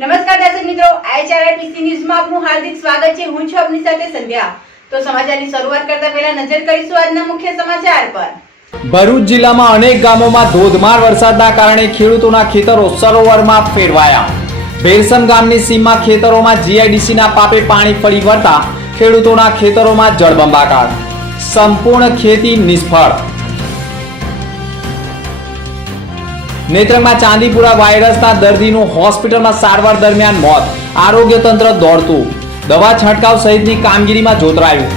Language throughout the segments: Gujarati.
નમસ્કાર દર્શક મિત્રો, IHRPC ન્યૂઝમાં આપનું હાર્દિક સ્વાગત છે। હું છું આપની સાથે સંધ્યા। તો સમાચારની શરૂઆત કરતા પહેલા નજર કરીશું આજના મુખ્ય સમાચાર પર। ભરૂચ જિલ્લામાં અનેક ગામોમાં ધોધમાર વરસાદના કારણે ખેડૂતોના ખેતરો સરોવરમાં ફેરવાયા। ભેરસમ ગામની સીમમાં ખેતરોમાં GIDCના પાપે પાણી ફરી વળતા ખેડૂતોના ખેતરોમાં જળબંબાકાર, સંપૂર્ણ ખેતી નિષ્ફળ। નેત્રંગમાં ચાંદીપુરા વાયરસના દર્દીનું હોસ્પિટલમાં સારવાર દરમિયાન મોત, આરોગ્ય તંત્ર દોડતું, દવા છંટકાવ સહિતની કામગીરીમાં જોતરાયું।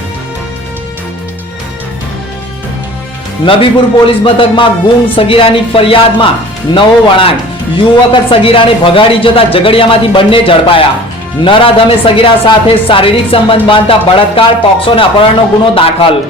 નબીપુર પોલીસ મથકમાં ગુમ સગીરાની ફરિયાદમાં નવો વળાંક, યુવક સગીરાને ભગાડી જતા ઝઘડિયામાંથી બંને ઝડપાયા। નરાધમે સગીરા સાથે શારીરિક સંબંધ બાંધતા બળાત્કાર, પોક્સો અને અપહરણનો ગુનો દાખલ।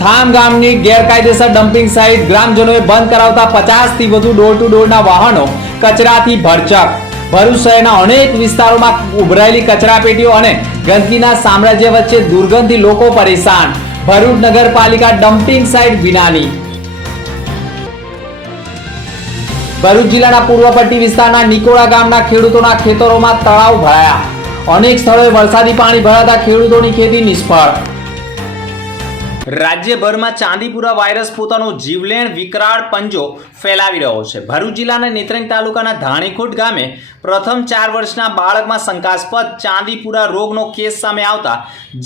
થામ ગામની ગેરકાયદેસર ડમ્પિંગ સાઇટ ગ્રામજનોએ બંધ કરાવતા 50 થી વધુ ડોર ટુ ડોરના વાહનો કચરાથી ભરચક। ભરૂચ શહેરના અનેક વિસ્તારોમાં ઉભરાયેલી કચરાપેટીઓ અને ગંદકીના સામ્રાજ્ય વચ્ચે દુર્ગંધથી લોકો પરેશાન। ભરૂચ નગરપાલિકા ડમ્પિંગ સાઇટ વિનાની। ભરૂચ જિલ્લાના પૂર્વ પટ્ટી વિસ્તારના નિકોડા ગામના ખેડૂતોના ખેતરોમાં તળાવ ભરાયા। અનેક સ્થળોએ વરસાદી પાણી ભરાતા ખેડૂતોની ખેતી નિષ્ફળ। રાજ્યભરમાં ચાંદીપુરા વાયરસ પોતાનો જીવલેણ વિકરાળ પંજો ફેલાવી રહ્યો છે। ભરૂચ જિલ્લાના નેત્રંગ તાલુકાના ધાણીખોટ ગામે પ્રથમ 4 વર્ષના બાળકમાં શંકાસ્પદ ચાંદીપુરા રોગનો કેસ સામે આવતા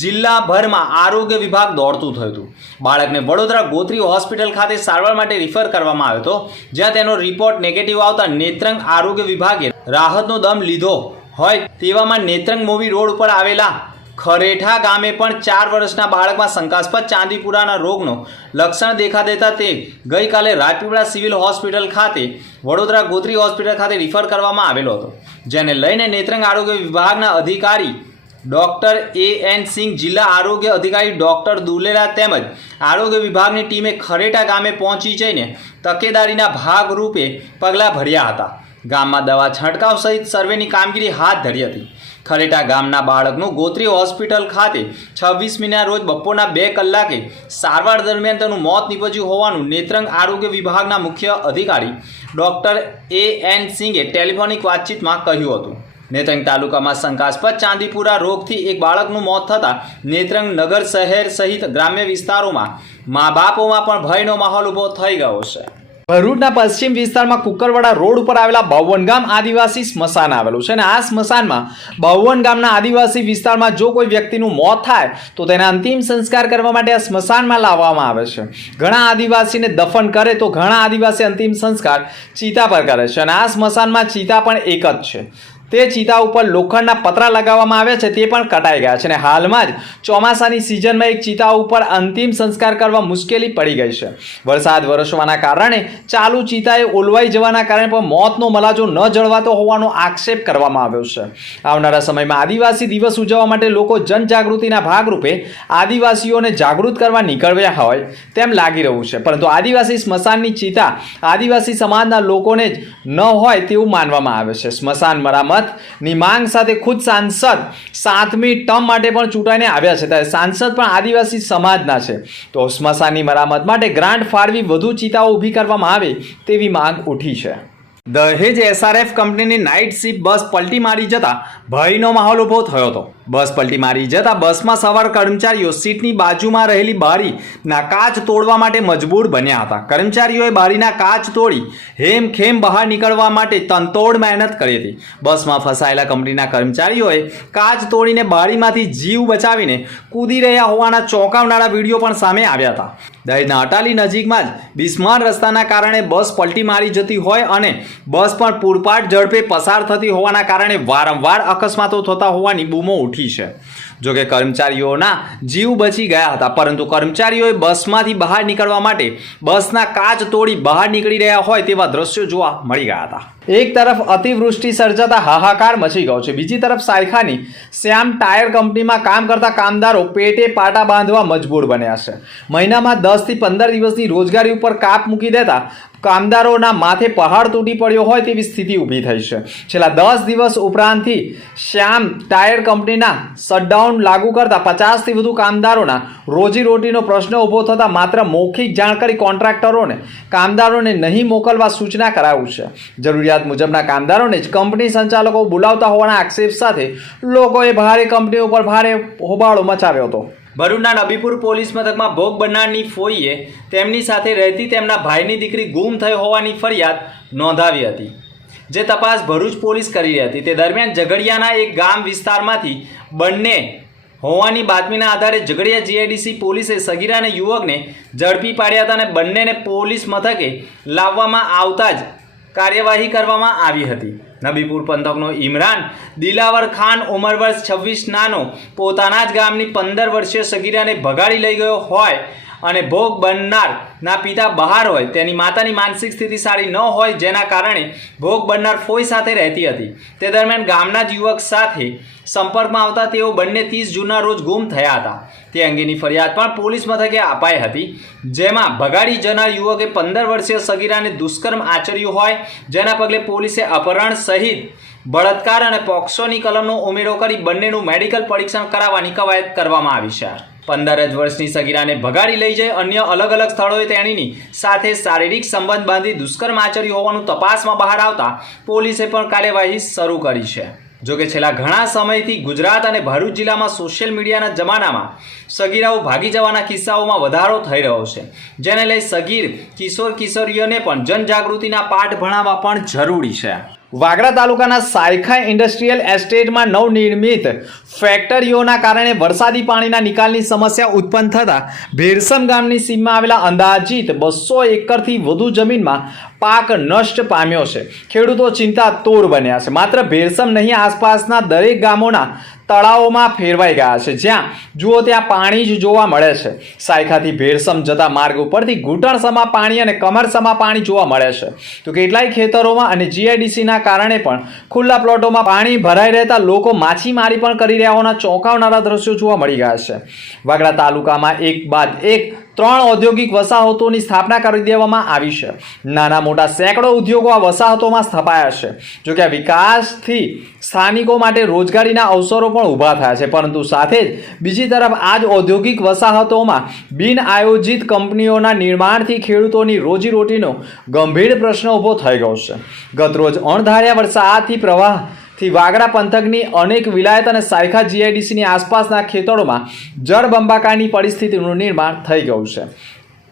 જિલ્લાભરમાં આરોગ્ય વિભાગ દોડતું થયું હતું। બાળકને વડોદરા ગોત્રી હોસ્પિટલ ખાતે સારવાર માટે રિફર કરવામાં આવ્યો હતો, જ્યાં તેનો રિપોર્ટ નેગેટિવ આવતા નેત્રંગ આરોગ્ય વિભાગે રાહતનો દમ લીધો હોય તેવામાં નેત્રંગ મૂવી રોડ ઉપર આવેલા ખરેઠા ગામે પણ 4 વર્ષના બાળકમાં શંકાસ્પદ ચાંદીપુરાના રોગનો લક્ષણ દેખા દેતા તે ગઈકાલે રાજપીપળા સિવિલ હોસ્પિટલ ખાતે વડોદરા ગોત્રી હોસ્પિટલ ખાતે રિફર કરવામાં આવેલો હતો, જેને લઈને નેત્રંગ આરોગ્ય વિભાગના અધિકારી ડોક્ટર AN સિંહ, જિલ્લા આરોગ્ય અધિકારી ડોક્ટર દુલેરા તેમજ આરોગ્ય વિભાગની ટીમે ખરેઠા ગામે પહોંચી જઈને તકેદારીના ભાગરૂપે પગલાં ભર્યા હતા। ગામમાં દવા છંટકાવ સહિત સર્વેની કામગીરી હાથ ધરી હતી। ખરેટા ગામના બાળકનું ગોત્રી હોસ્પિટલ ખાતે 26મીના રોજ બપોરના 2 કલાકે સારવાર દરમિયાન તેનું મોત નીપજ્યું હોવાનું નેત્રંગ આરોગ્ય વિભાગના મુખ્ય અધિકારી ડોક્ટર AN સિંઘે ટેલિફોનિક વાતચીતમાં કહ્યું હતું। નેત્રંગ તાલુકામાં શંકાસ્પદ ચાંદીપુરા રોગથી એક બાળકનું મોત થતાં નેત્રંગ નગર શહેર સહિત ગ્રામ્ય વિસ્તારોમાં મા બાપોમાં પણ ભયનો માહોલ ઊભો થઈ ગયો છે। ભરૂચના પશ્ચિમ વિસ્તારમાં કુકરવાડા રોડ ઉપર આવેલા બાવન ગામ આદિવાસી સ્મશાન આવેલું છે અને આ સ્મશાનમાં બાવન ગામના આદિવાસી વિસ્તારમાં જો કોઈ વ્યક્તિનું મોત થાય તો તેના અંતિમ સંસ્કાર કરવા માટે આ સ્મશાનમાં લાવવામાં આવે છે। ઘણા આદિવાસીને દફન કરે તો ઘણા આદિવાસી અંતિમ સંસ્કાર ચિતા પર કરે છે અને આ સ્મશાનમાં ચિતા પણ એક જ છે। તે ચિતા ઉપર લોખંડના પતરા લગાવવામાં આવ્યા છે, તે પણ કટાઈ ગયા છે અને હાલમાં જ ચોમાસાની સિઝનમાં એક ચિતા ઉપર અંતિમ સંસ્કાર કરવા મુશ્કેલી પડી ગઈ છે। વરસાદ વરસવાના કારણે ચાલુ ચિતાએ ઓલવાઈ જવાના કારણે પણ મોતનો મલાજો ન જળવાતો હોવાનો આક્ષેપ કરવામાં આવ્યો છે। આવનારા સમયમાં આદિવાસી દિવસ ઉજવવા માટે લોકો જનજાગૃતિના ભાગરૂપે આદિવાસીઓને જાગૃત કરવા નીકળ્યા હોય તેમ લાગી રહ્યું છે, પરંતુ આદિવાસી સ્મશાનની ચિતા આદિવાસી સમાજના લોકોને જ ન હોય તેવું માનવામાં આવે છે। સ્મશાન મરામત ની માંગ સાથે ખુદ સાંસદ 7મી ટર્મ માટે પણ ચૂંટાઈને આવ્યા છે, ત્યારે સાંસદ પણ આદિવાસી સમાજના છે, તો સ્મશાનની મરામત માટે ગ્રાન્ટ ફાળવી વધુ ચિતાઓ ઊભી કરવામાં આવે તેવી માંગ ઉઠી છે। દહેજ SRF કંપનીની નાઇટ શિફ્ટ બસ પલટી મારી જતા ભયનો માહોલ ઊભો થયો હતો। બસ પલટી મારી જતા બસમાં સવાર કર્મચારીઓ સીટની બાજુમાં રહેલી બારીના કાચ તોડવા માટે મજબૂર બન્યા હતા। કર્મચારીઓએ બારીના કાચ તોડી હેમખેમ બહાર નીકળવા માટે તનતોડ મહેનત કરી હતી। બસમાં ફસાયેલા કંપનીના કર્મચારીઓએ કાચ તોડીને બારીમાંથી જીવ બચાવીને કૂદી રહ્યા હોવાના ચોંકાવનારા વિડીયો પણ સામે આવ્યા હતા। દહેજના અટાલી નજીકમાં જ બિસ્માર રસ્તાના કારણે બસ પલટી મારી જતી હોય અને બસ પણ પૂરપાટ ઝડપે પસાર થતી હોવાના કારણે વારંવાર અકસ્માતો થતા હોવાની બૂમો ઉઠી છે। જોકે કર્મચારીઓના જીવ બચી ગયા હતા, પરંતુ કર્મચારીઓએ બસમાંથી બહાર નીકળવા માટે બસના કાચ તોડી બહાર નીકળી રહ્યા હોય તેવા દ્રશ્યો જોવા મળી ગયા હતા। એક તરફ અતિવૃષ્ટિ સર્જાતા હાહાકાર મચી ગયો છે, બીજી તરફ સાયખાની શ્યામ ટાયર કંપનીમાં કામ કરતા કામદારો પેટે પાટા બાંધવા મજબૂર બન્યા છે. મહિનામાં 10 થી 15 દિવસની રોજગારી ઉપર કાપ મૂકી દેતા કામદારોના માથે પહાડ તૂટી પડ્યો હોય તેવી સ્થિતિ ઊભી થઈ છે. છેલ્લા 10 દિવસ ઉપરાંતથી શ્યામ ટાયર કંપનીના શટડાઉન લાગુ કરતા 50થી વધુ કામદારોના રોજીરોટીનો પ્રશ્ન ઊભો થતા માત્ર મૌખિક જાણકારી કોન્ટ્રાક્ટરોને કામદારોને નહીં મોકલવા સૂચના કરાયું છે. જરૂરિયાત મુજબના કામદારોને જ કંપની સંચાલકો બોલાવતા હોવાના આક્ષેપ સાથે લોકોએ ભારે કંપની ઉપર ભારે હોબાળો મચાવ્યો હતો. ભરૂચના નબીપુર પોલીસ મથકમાં ભોગ બનનારની ફોઈએ તેમની સાથે રહેતી તેમના ભાઈની દીકરી ગુમ થઈ હોવાની ફરિયાદ નોંધાવી હતી, જે તપાસ ભરૂચ પોલીસ કરી રહી હતી. તે દરમિયાન ઝઘડિયાના એક ગામ વિસ્તારમાંથી બંને હોવાની બાતમીના આધારે ઝઘડિયા જીઆઈડીસી પોલીસે સગીરા અને યુવકને ઝડપી પાડ્યા હતા અને બંનેને પોલીસ મથકે લાવવામાં આવતા જ કાર્યવાહી કરવામાં આવી હતી. નબીપુર પંથકનો ઇમરાન દિલાવર ખાન ઉંમર વર્ષ 26 નાનો પોતાના જ ગામની 15 વર્ષીય સગીરાને ભગાડી લઈ ગયો હોય અને ભોગ બનનારના પિતા બહાર હોય, તેની માતાની માનસિક સ્થિતિ સારી ન હોય, જેના કારણે ભોગ બનનાર ફોઈ સાથે રહેતી હતી. તે દરમિયાન ગામના જ યુવક સાથે સંપર્કમાં આવતા તેઓ બંને 30 જૂનના રોજ ગુમ થયા હતા. તે અંગેની ફરિયાદ પણ પોલીસ મથકે અપાઈ હતી, જેમાં ભગાડી જનાર યુવકે 15 વર્ષીય સગીરાને દુષ્કર્મ આચર્યું હોય, જેના પગલે પોલીસે અપહરણ સહિત બળાત્કાર અને પોક્સોની કલમનો ઉમેરો કરી બંનેનું મેડિકલ પરીક્ષણ કરાવવાની કવાયત કરવામાં આવી છે. 15 જ વર્ષની સગીરાને ભગાડી લઈ જઈ અન્ય અલગ અલગ સ્થળોએ તેણીની સાથે શારીરિક સંબંધ બાંધી દુષ્કર્મ આચર્યું હોવાનું તપાસમાં બહાર આવતા પોલીસે પણ કાર્યવાહી શરૂ કરી છે. જોકે છેલ્લા ઘણા સમયથી ગુજરાત અને ભરૂચ જિલ્લામાં સોશિયલ મીડિયાના જમાનામાં સગીરાઓ ભાગી જવાના કિસ્સાઓમાં વધારો થઈ રહ્યો છે, જેને લઈ સગીર કિશોર કિશોરીઓને પણ જનજાગૃતિના પાઠ ભણાવવા પણ જરૂરી છે. વાગરા તાલુકાના સાયખા ઇન્ડસ્ટ્રીયલ એસ્ટેટમાં નવનિર્મિત ફેક્ટરીઓના કારણે વરસાદી પાણીના નિકાલની સમસ્યા ઉત્પન્ન થતાં ભેરસમ ગામની સીમમાં આવેલા અંદાજિત 200 એકરથી વધુ જમીનમાં પાક નષ્ટ પામ્યો છે. ખેડૂતો ચિંતાતુર બન્યા છે. માત્ર ભેરસમ નહીં, આસપાસના દરેક ગામોના તળાવોમાં ફેરવાઈ ગયા છે. જ્યાં જુઓ ત્યાં પાણી જ જોવા મળે છે. સાયખાથી ભેરસમ જતા માર્ગ ઉપરથી ઘૂંટણસમા પાણી અને કમરસમા પાણી જોવા મળે છે. તો કેટલાય ખેતરોમાં અને જીઆઈડીસીના કારણે પણ ખુલ્લા પ્લોટોમાં પાણી ભરાઈ રહેતા લોકો માછીમારી પણ કરી રહ્યા હોવાના ચોંકાવનારા દ્રશ્યો જોવા મળી ગયા છે. વાગરા તાલુકામાં એક બાદ એક 3 ઔદ્યોગિક વસાહતોની સ્થાપના કરી દેવામાં આવી છે. નાના મોટા સેંકડો ઉદ્યોગો આ વસાહતોમાં સ્થપાયા છે. જોકે આ વિકાસથી સ્થાનિકો માટે રોજગારીના અવસરો પણ ઊભા થયા છે, પરંતુ સાથે જ બીજી તરફ આ જ ઔદ્યોગિક વસાહતોમાં બિન આયોજિત કંપનીઓના નિર્માણથી ખેડૂતોની રોજીરોટીનો ગંભીર પ્રશ્ન ઊભો થઈ ગયો છે. ગતરોજ અણધાર્યા વરસાદથી પ્રવાહથી વાગરા પંથકની અનેક વિલાયત અને સાયખા જીઆઈડીસીની આસપાસના ખેતરોમાં જળબંબાકારની પરિસ્થિતિનું નિર્માણ થઈ ગયું છે.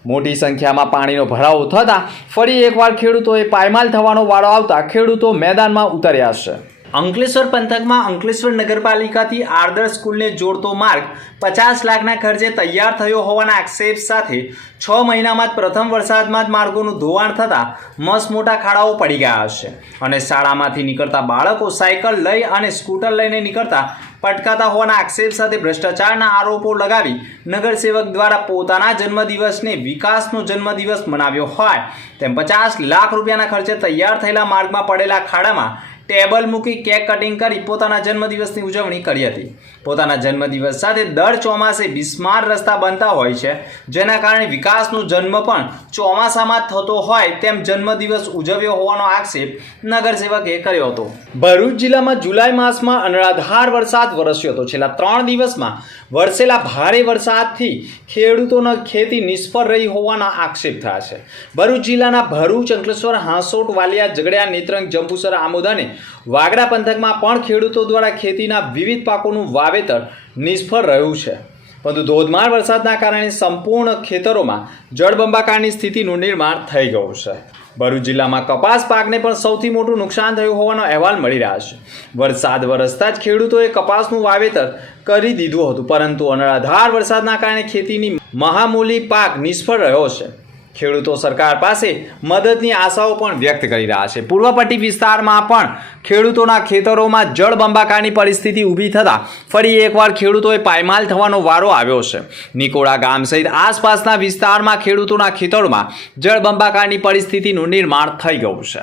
મોટી સંખ્યામાં પાણીનો ભરાવો થતાં ફરી એકવાર ખેડૂતોએ પાયમાલ થવાનો વારો આવતા ખેડૂતો મેદાનમાં ઉતર્યા છે. અંકલેશ્વર પંથકમાં અંકલેશ્વર નગરપાલિકાથી આદર્શ સ્કૂલને જોડતો માર્ગ 50 લાખના ખર્ચે તૈયાર થયો હોવાના આક્ષેપ સાથે 6 મહિનામાં જ પ્રથમ વરસાદમાં જ માર્ગોનું ધોવાણ થતાં મસ્ત મોટા ખાડાઓ પડી ગયા છે અને શાળામાંથી નીકળતા બાળકો સાયકલ લઈ અને સ્કૂટર લઈને નીકળતા પટકાતા હોવાના આક્ષેપ સાથે ભ્રષ્ટાચારના આરોપો લગાવી નગરસેવક દ્વારા પોતાના જન્મદિવસને વિકાસનો જન્મદિવસ મનાવ્યો હોય તેમ 50 લાખ રૂપિયાના ખર્ચે તૈયાર થયેલા માર્ગમાં પડેલા ખાડામાં ટેબલ મૂકી કેક કટિંગ કરી પોતાના જન્મદિવસની ઉજવણી કરી હતી. પોતાના જન્મદિવસ સાથે દર ચોમાસે બિસ્માર રસ્તા બનતા હોય છે, જેના કારણે વિકાસનો જન્મ પણ ચોમાસામાં થતો હોય તેમ જન્મદિવસ ઉજવ્યો હોવાનો આક્ષેપ નગરસેવકે કર્યો હતો. ભરૂચ જિલ્લામાં જુલાઈ માસમાં અનરાધાર વરસાદ વરસ્યો હતો. છેલ્લા 3 દિવસમાં વરસેલા ભારે વરસાદથી ખેડૂતોની ખેતી નિષ્ફળ રહી હોવાના આક્ષેપ થયા છે. ભરૂચ જિલ્લાના ભરૂચ, અંકલેશ્વર, હાંસોટ, વાલિયા, ઝઘડિયા, નેત્રંગ, જંબુસર, આમોદ અને વાગરા પંથકમાં પણ ખેડૂતો દ્વારા ખેતીના વિવિધ પાકોનું વાવેતર નિષ્ફળ રહ્યું છે, પરંતુ ધોધમાર વરસાદના કારણે સંપૂર્ણ ખેતરોમાં જળબંબાકારની સ્થિતિનું નિર્માણ થઈ ગયું છે. ભરૂચ જિલ્લામાં કપાસ પાકને પણ સૌથી મોટું નુકસાન થયું હોવાનો અહેવાલ મળી રહ્યા છે. વરસાદ વરસતા જ ખેડૂતોએ કપાસનું વાવેતર કરી દીધું હતું, પરંતુ અનરાધાર વરસાદના કારણે ખેતીની મહામૂલી પાક નિષ્ફળ રહ્યો છે. ખેડૂતો સરકાર પાસે મદદની આશાઓ પણ વ્યક્ત કરી રહ્યા છે. પૂર્વ પટ્ટી વિસ્તારમાં પણ ખેડૂતોના ખેતરોમાં જળબંબાકારની પરિસ્થિતિ ઊભી થતાં ફરી એકવાર ખેડૂતોએ પાયમાલ થવાનો વારો આવ્યો છે. નિકોડા ગામ સહિત આસપાસના વિસ્તારમાં ખેડૂતોના ખેતરોમાં જળબંબાકારની પરિસ્થિતિનું નિર્માણ થઈ ગયું છે.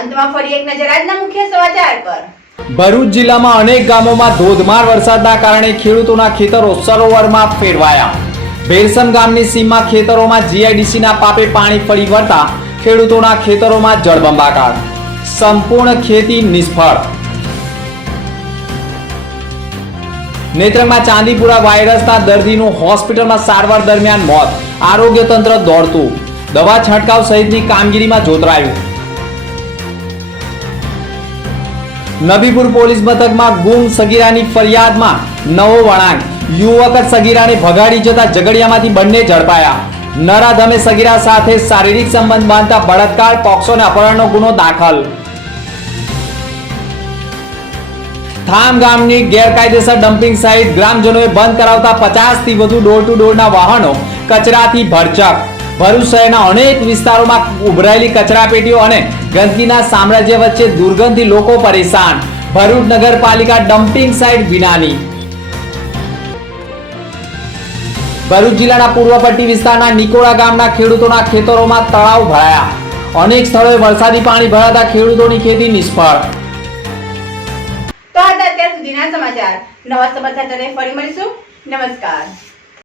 અંતમાં ફરી એક નજર આજના મુખ્ય સમાચાર પર. ભરૂચ જિલ્લામાં અનેક ગામોમાં ધોધમાર વરસાદના કારણે ખેડૂતોના ખેતરો સરોવરમાં ફેરવાયા. ભેરસમ ગામની સીમમાં ખેતરોમાં જીઆઈડીસીના પાપે પાણી ફરી વળતા ખેડૂતોના ખેતરોમાં જળબંબાકાર. સંપૂર્ણ ખેતી નિષ્ફળ. નેત્રંગમાં ચાંદીપુરા વાયરસના દર્દીનું હોસ્પિટલમાં સારવાર દરમિયાન મોત. આરોગ્ય તંત્ર દોડતું. દવા છંટકાવ સહિતની કામગીરીમાં જોતરાયું. નબીપુર પોલીસ મથકમાં ગુમ સગીરાની ફરિયાદમાં નવો વળાંક. યુવક જ સગીરાને ભગાડી જતા ઝઘડિયામાંથી બંને ઝડપાયા. નરાધમે સગીરા સાથે શારીરિક સંબંધ બાંધતા બળાત્કાર, પોક્સો અને અપહરણનો ગુનો દાખલ. થામ ગામની ગેરકાયદેસર ડમ્પિંગ સાઇટ ગ્રામજનોએ બંધ કરાવતા 50 થી વધુ ડોર ટુ ડોરના વાહનો કચરાથી ભરચક. ભરૂચ શહેરના અનેક વિસ્તારોમાં ઉભરાયેલી કચરાપેટીઓ અને ગંદકીના સામ્રાજ્ય વચ્ચે દુર્ગંધથી લોકો પરેશાન. ભરૂચ નગરપાલિકા ડમ્પિંગ સાઇટ વિનાની. ભરૂચ જિલ્લાના પૂર્વ પટ્ટી વિસ્તારના નિકોડા ગામના ખેડૂતોના ખેતરોમાં તળાવ ભરાયા. અનેક સ્થળોએ વરસાદી પાણી ભરાતા ખેડૂતોની ખેતી નિષ્ફળ. તો આ હતા અત્યાર સુધીના સમાચાર. નવા સમાચાર સાથે ફરી મળીશું. નમસ્કાર.